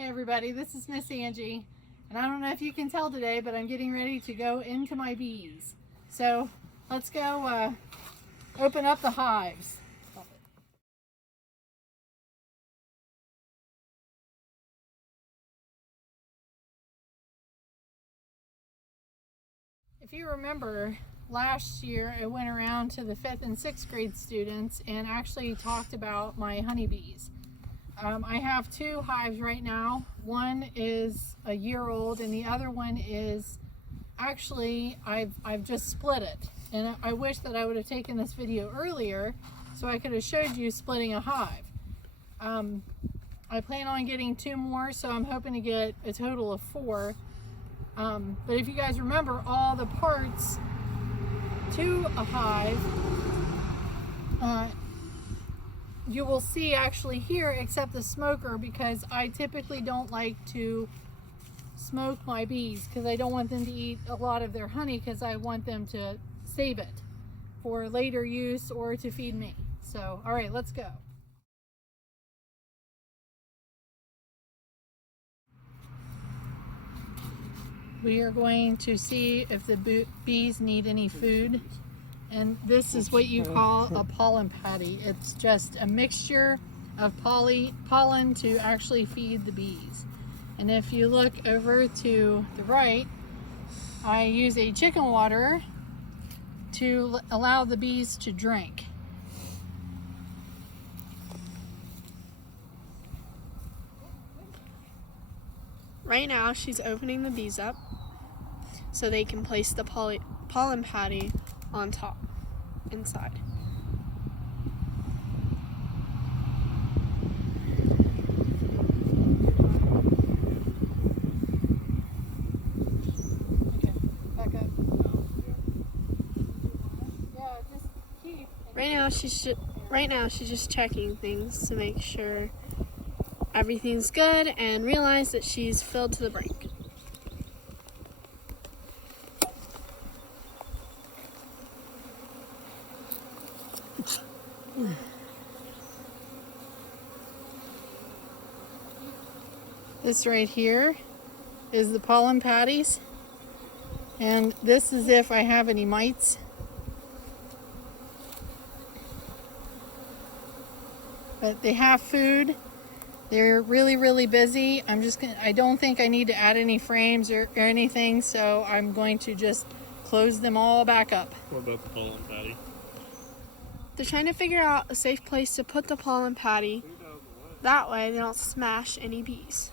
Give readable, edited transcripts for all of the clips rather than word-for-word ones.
Hey everybody, this is Miss Angie, and I don't know if you can tell today, but I'm getting ready to go into my bees. So let's go open up the hives. If you remember, last year I went around to the 5th and 6th grade students and actually talked about my honeybees. I have two hives right now. One is a year old and the other one is actually, I've just split it. And I wish that I would have taken this video earlier so I could have showed you splitting a hive. I plan on getting two more, so I'm hoping to get a total of 4. But if you guys remember all the parts to a hive, you will see actually here, except the smoker, because I typically don't like to smoke my bees because I don't want them to eat a lot of their honey, because I want them to save it for later use or to feed me. So, all right, let's go. We are going to see if the bees need any food. And this is what you call a pollen patty. It's just a mixture of pollen to actually feed the bees. And if you look over to the right, I use a chicken waterer to allow the bees to drink. Right now she's opening the bees up so they can place the pollen patty on top, inside. Okay, back up. Yeah, just keep. Right now she's just checking things to make sure everything's good and realize that she's filled to the brink. This right here is the pollen patties, and this is if I have any mites. But they have food. They're really busy. I don't think I need to add any frames or anything, so I'm going to just close them all back up. What about the pollen patty? They're trying to figure out a safe place to put the pollen patty. That way they don't smash any bees.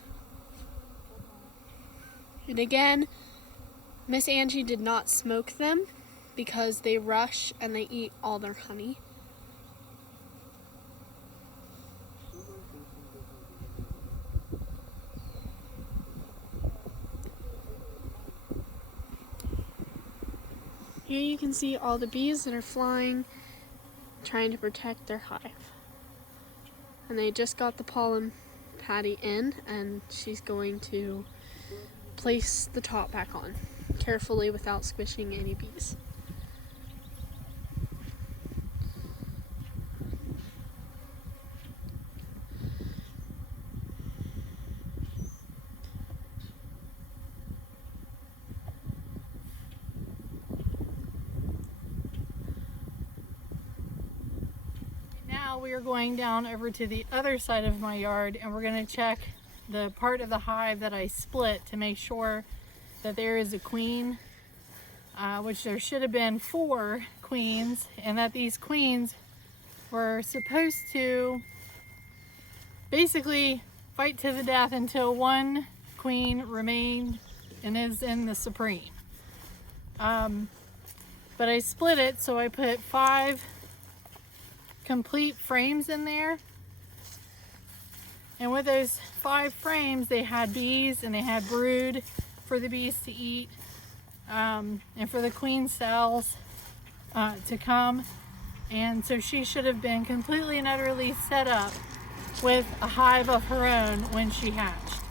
And again, Miss Angie did not smoke them because they rush and they eat all their honey. Here you can see all the bees that are flying, trying to protect their hive. And they just got the pollen patty in, and she's going to place the top back on, carefully without squishing any bees. Now we are going down over to the other side of my yard, and we're going to check the part of the hive that I split to make sure that there is a queen, which there should have been 4 queens, and that these queens were supposed to basically fight to the death until one queen remained and is in the supreme. But I split it, so I put 5 complete frames in there, and with those 5 frames they had bees and they had brood for the bees to eat, and for the queen cells to come. And so she should have been completely and utterly set up with a hive of her own when she hatched.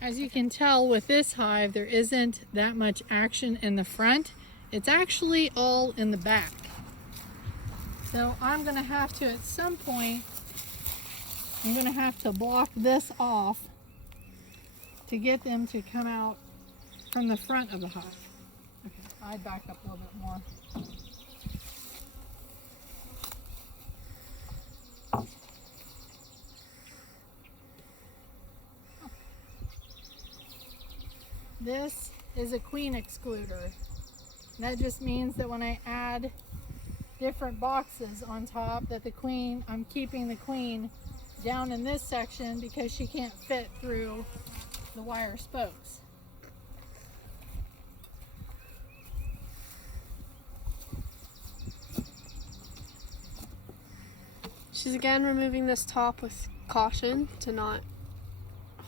As you can tell with this hive, there isn't that much action in the front. It's actually all in the back. So I'm going to have to, at some point, I'm going to have to block this off to get them to come out from the front of the hive. Okay, I'd back up a little bit more. This is a queen excluder. That just means that when I add different boxes on top, that the queen, I'm keeping the queen down in this section because she can't fit through the wire spokes. She's again removing this top with caution to not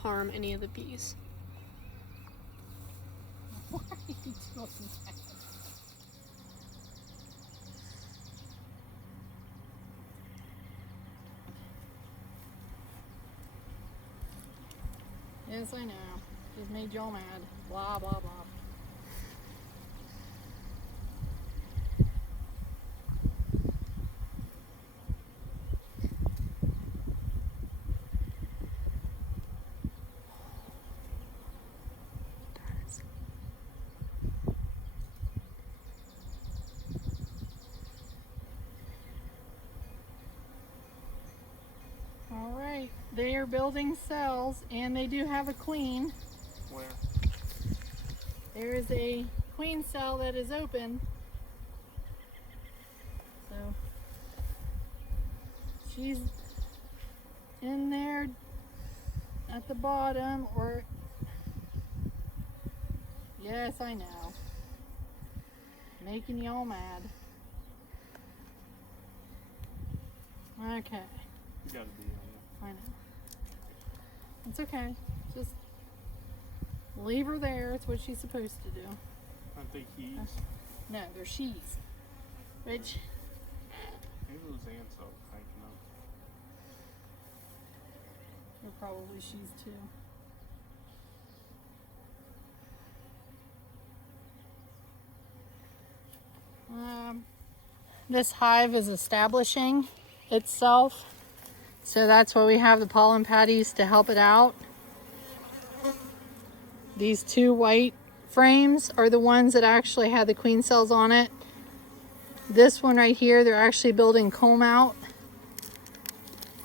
harm any of the bees. Why are you doing that? Yes, I know. She's made y'all mad. Blah, blah, blah. All right, they are building cells, and they do have a queen. Where? There is a queen cell that is open. So she's in there at the bottom, or yes, I know. Making y'all mad. Okay. You gotta be on I know. It's okay. Just leave her there. It's what she's supposed to do. I think he's. No, they're she's. Which, Maybe those ants are hiking up. they're probably she's too. This hive is establishing itself. So that's why we have the pollen patties to help it out. These two white frames are the ones that actually have the queen cells on it. This one right here, they're actually building comb out.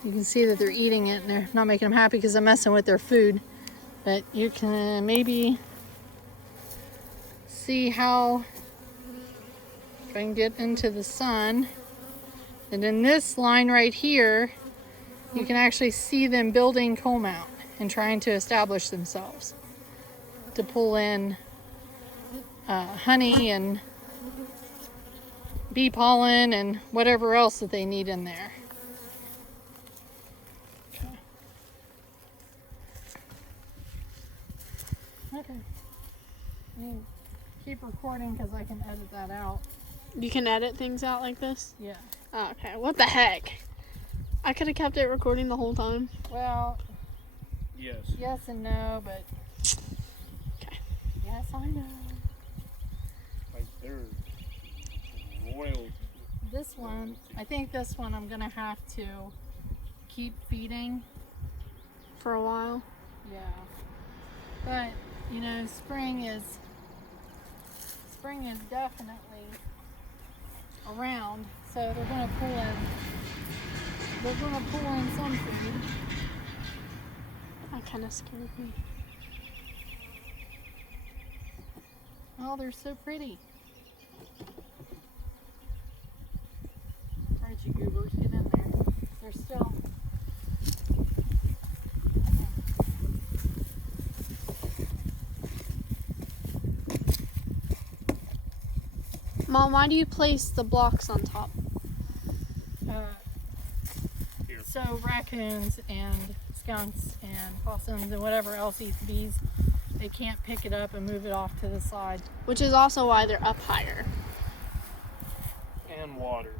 You can see that they're eating it and they're not making them happy because I'm messing with their food. But you can maybe see how, if I can get into the sun. And in this line right here, you can actually see them building comb out and trying to establish themselves to pull in honey and bee pollen and whatever else that they need in there. Okay. I mean, keep recording because I can edit that out. You can edit things out like this? Yeah. Oh, okay, what the heck? I could have kept it recording the whole time. Well, Yes. yes and no, but Okay. yes, I know. Like they're royal. This one, I think this one I'm gonna have to keep feeding. For a while. Yeah. But, you know, spring is definitely around, so they're gonna pull in some food. That kind of scared me. Oh, they're so pretty. Alright, you goobers, get in there. They're still. Mom, why do you place the blocks on top? Here. So raccoons and skunks and possums and whatever else eats bees, they can't pick it up and move it off to the side. Which is also why they're up higher. And water.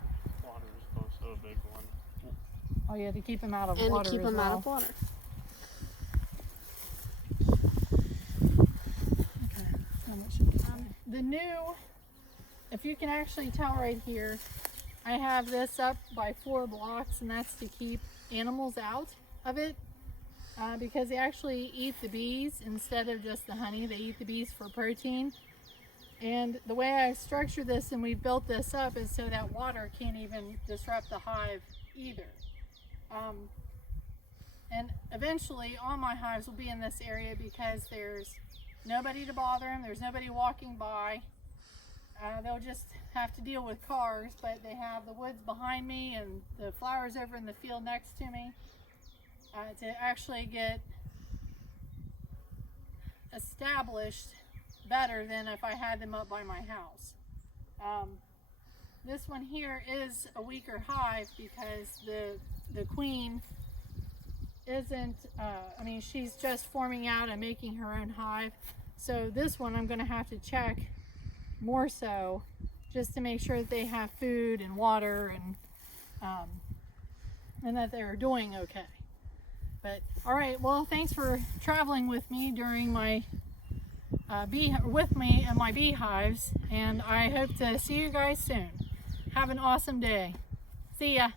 Water is also a big one. Oh yeah, to keep them out of And water to keep as them well. out of water. Okay. How much should we say? The new, if you can actually tell right here, I have this up by 4 blocks, and that's to keep animals out of it. because they actually eat the bees instead of just the honey. They eat the bees for protein. And the way I structured this and we built this up is so that water can't even disrupt the hive either. And eventually all my hives will be in this area because there's nobody to bother them. There's nobody walking by. They'll just have to deal with cars, but they have the woods behind me and the flowers over in the field next to me to actually get established better than if I had them up by my house. This one here is a weaker hive because the queen isn't, she's just forming out and making her own hive. So this one I'm going to have to check more so just to make sure that they have food and water and that they're doing okay. But all right, well, thanks for traveling with me during my with me and my beehives, and I hope to see you guys soon. Have an awesome day. See ya.